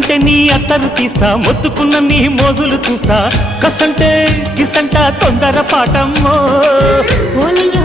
ముట్టుకుంటే నీ అత్తరు తీస్తా మొత్తుకున్న నీ మోజులు చూస్తా కసంటే కిసంట తొందర పాటమ్మో ఓలయ్యో